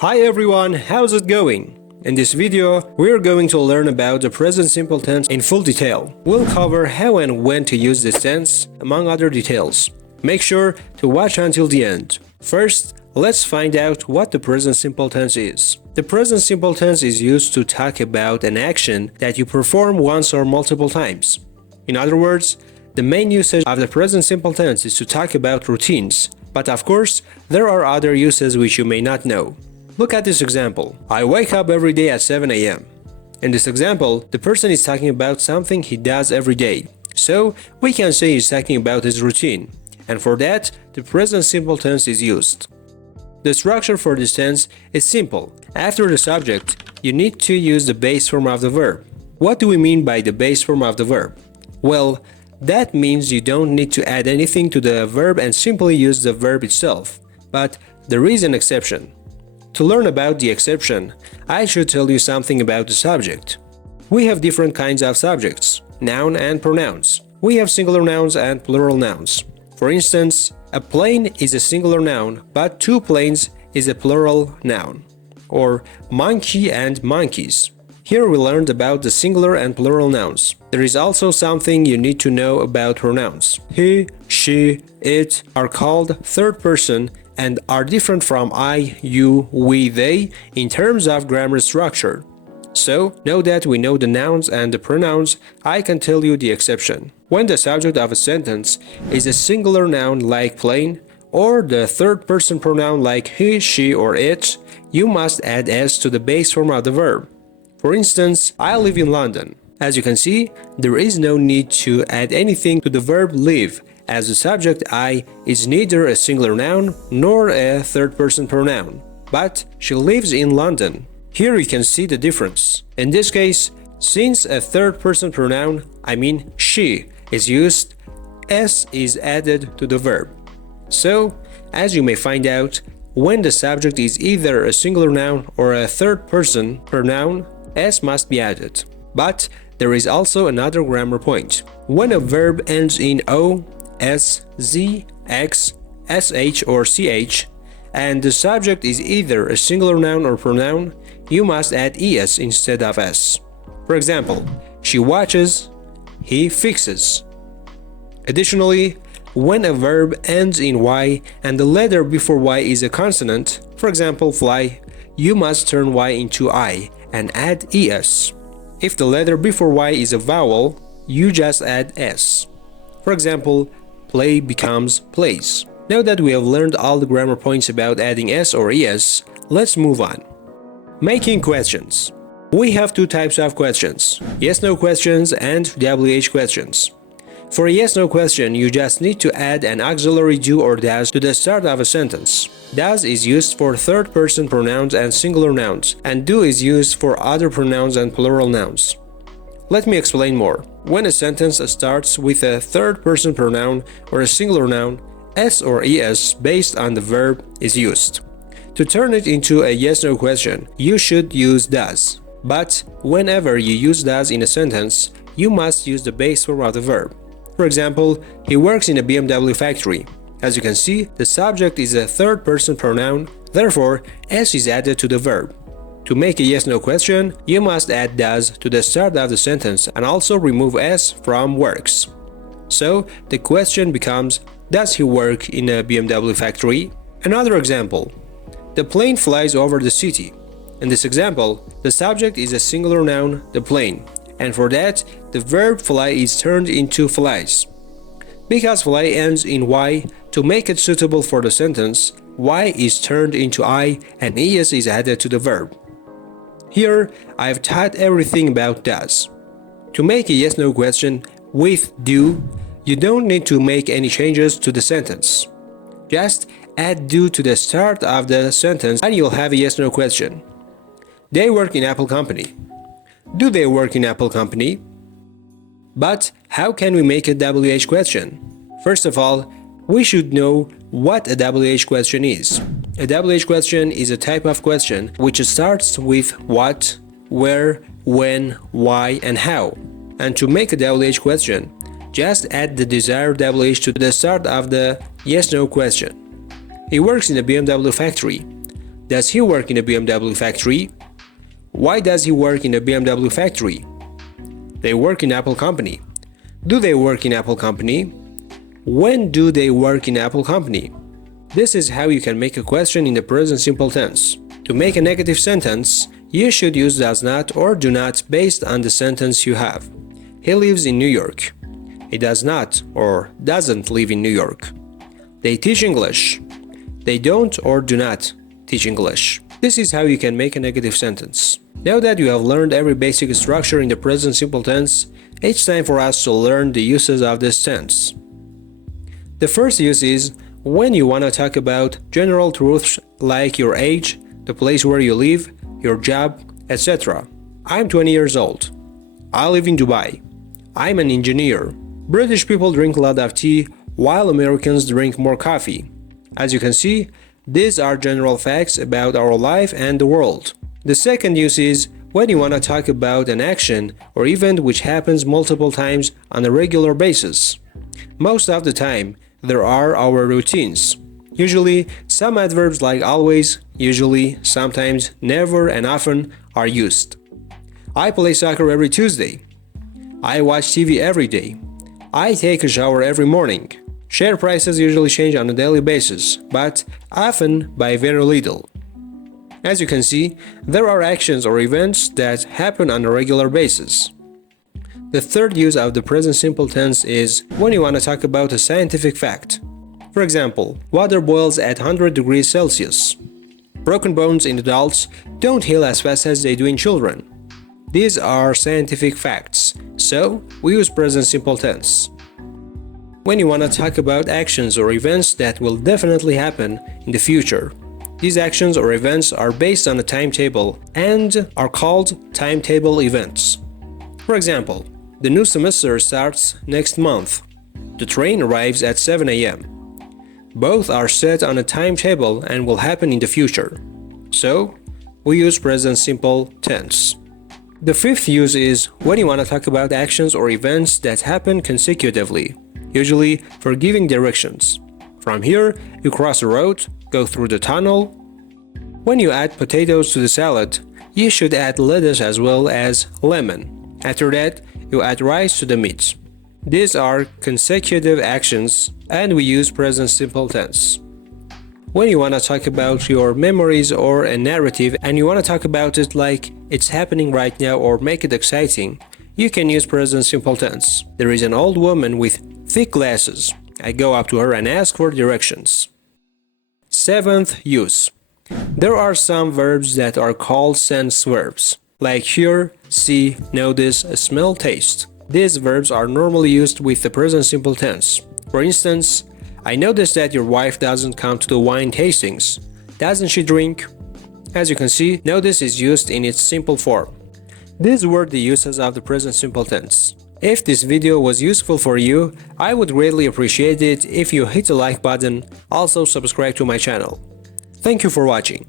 Hi everyone, how's it going? In this video, we're going to learn about the present simple tense in full detail. We'll cover how and when to use this tense, among other details. Make sure to watch until the end. First, let's find out what the present simple tense is. The present simple tense is used to talk about an action that you perform once or multiple times. In other words, the main usage of the present simple tense is to talk about routines. But of course, there are other uses which you may not know. Look at this example. I wake up every day at 7 a.m. In this example, the person is talking about something he does every day. So, we can say he's talking about his routine. And for that, the present simple tense is used. The structure for this tense is simple. After the subject, you need to use the base form of the verb. What do we mean by the base form of the verb? Well, that means you don't need to add anything to the verb and simply use the verb itself. But there is an exception. To learn about the exception, I should tell you something about the subject. We have different kinds of subjects, noun and pronouns. We have singular nouns and plural nouns. For instance, a plane is a singular noun, but two planes is a plural noun. Or monkey and monkeys. Here we learned about the singular and plural nouns. There is also something you need to know about pronouns. He, she, it are called third person and are different from I, you, we, they in terms of grammar structure. So, now that we know the nouns and the pronouns, I can tell you the exception. When the subject of a sentence is a singular noun like plane, or the third person pronoun like he, she, or it, you must add s to the base form of the verb. For instance, I live in London. As you can see, there is no need to add anything to the verb live, as the subject I is neither a singular noun nor a third-person pronoun. But she lives in London. Here you can see the difference. In this case, since a third-person pronoun, I mean she, is used, s is added to the verb. So, as you may find out, when the subject is either a singular noun or a third-person pronoun, s must be added. But there is also another grammar point. When a verb ends in o, s, z, x, sh, or ch, and the subject is either a singular noun or pronoun, you must add es instead of s. For example, she watches, he fixes. Additionally, when a verb ends in y and the letter before y is a consonant, for example fly, you must turn y into I and add es. If the letter before y is a vowel, you just add s. For example, play becomes plays. Now that we have learned all the grammar points about adding s or es, let's move on. Making questions. We have two types of questions, yes-no questions and WH questions. For a yes-no question, you just need to add an auxiliary do or does to the start of a sentence. Does is used for third-person pronouns and singular nouns, and do is used for other pronouns and plural nouns. Let me explain more. When a sentence starts with a third-person pronoun or a singular noun, s or es based on the verb is used. To turn it into a yes-no question, you should use does. But whenever you use does in a sentence, you must use the base form of the verb. For example, he works in a BMW factory. As you can see, the subject is a third-person pronoun, therefore s is added to the verb. To make a yes-no question, you must add does to the start of the sentence and also remove s from works. So, the question becomes, does he work in a BMW factory? Another example. The plane flies over the city. In this example, the subject is a singular noun, the plane, and for that, the verb fly is turned into flies. Because fly ends in y, to make it suitable for the sentence, y is turned into I and es is added to the verb. Here, I've taught everything about does. To make a yes-no question with do, you don't need to make any changes to the sentence. Just add do to the start of the sentence and you'll have a yes-no question. They work in Apple company. Do they work in Apple company? But how can we make a WH question? First of all, we should know what a WH question is. A WH question is a type of question which starts with what, where, when, why, and how. And to make a WH question, just add the desired WH to the start of the yes-no question. He works in a BMW factory. Does he work in a BMW factory? Why does he work in a BMW factory? They work in Apple company. Do they work in Apple company? When do they work in Apple company? This is how you can make a question in the present simple tense. To make a negative sentence, you should use does not or do not based on the sentence you have. He lives in New York. He does not or doesn't live in New York. They teach English. They don't or do not teach English. This is how you can make a negative sentence. Now that you have learned every basic structure in the present simple tense, it's time for us to learn the uses of this tense. The first use is when you want to talk about general truths like your age, the place where you live, your job, etc. I'm 20 years old. I live in Dubai. I'm an engineer. British people drink a lot of tea while Americans drink more coffee. As you can see, these are general facts about our life and the world. The second use is when you want to talk about an action or event which happens multiple times on a regular basis. Most of the time, there are our routines. Usually, some adverbs like always, usually, sometimes, never, and often are used. I play soccer every Tuesday. I watch TV every day. I take a shower every morning. Share prices usually change on a daily basis, but often by very little. As you can see, there are actions or events that happen on a regular basis. The third use of the present simple tense is when you want to talk about a scientific fact. For example, water boils at 100 degrees Celsius. Broken bones in adults don't heal as fast as they do in children. These are scientific facts, so we use present simple tense. When you want to talk about actions or events that will definitely happen in the future. These actions or events are based on a timetable and are called timetable events. For example, the new semester starts next month. The train arrives at 7 a.m. Both are set on a timetable and will happen in the future. So, we use present simple tense. The fifth use is when you want to talk about actions or events that happen consecutively, usually for giving directions. From here, you cross a road, go through the tunnel. When you add potatoes to the salad, you should add lettuce as well as lemon. After that, you add rice to the meat. These are consecutive actions and we use present simple tense. When you want to talk about your memories or a narrative and you want to talk about it like it's happening right now or make it exciting, you can use present simple tense. There is an old woman with thick glasses. I go up to her and ask for directions. Seventh use. There are some verbs that are called sense verbs, like hear, see, notice, smell, taste. These verbs are normally used with the present simple tense. For instance, I noticed that your wife doesn't come to the wine tastings. Doesn't she drink? As you can see, notice is used in its simple form. These were the uses of the present simple tense. If this video was useful for you, I would greatly appreciate it if you hit the like button, also subscribe to my channel. Thank you for watching.